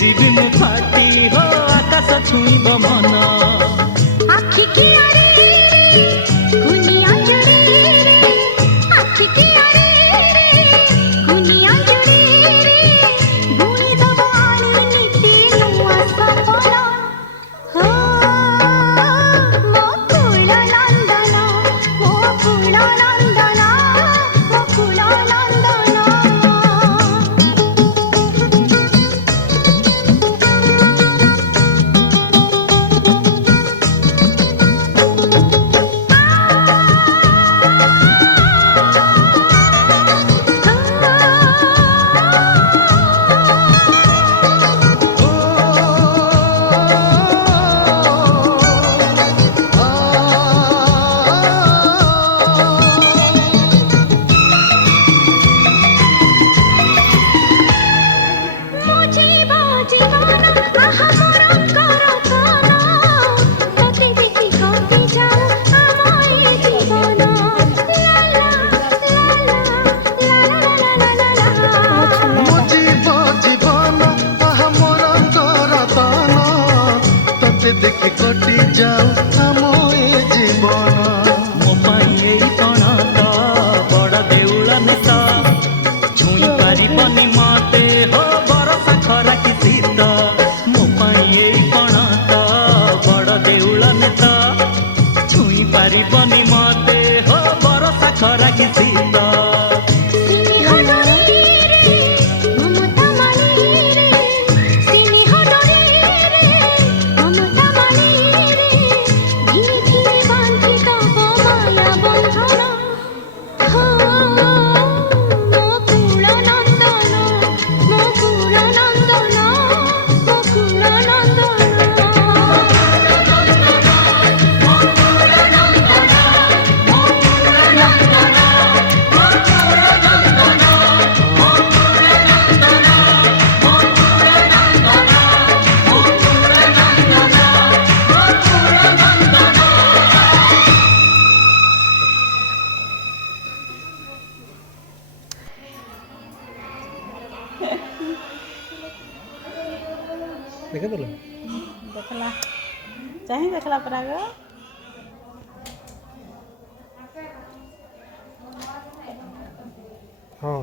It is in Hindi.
जीवी मु फाटी हो आकाश छुईब मन आखि की आरे कुनिया जुड़े रे आखि की आरे कुनिया जुड़े रे बुनी दबानी नीति नुआ सपना हो मोकुल नंदना मोकुल नंदना मोकुल नंदना देखि कटि जाऊ आम ए जीवन मो पाई एई कण तो बड़ देउल नेत छुई पारिबनी मते हो बरसा खरा कि शीत मो पाई एई कण तो बड़ देउल नेत छुई पारिबनी मते हो बरसा खरा कि शीत देखे देल देखला चाहे देखला पर आगे हाँ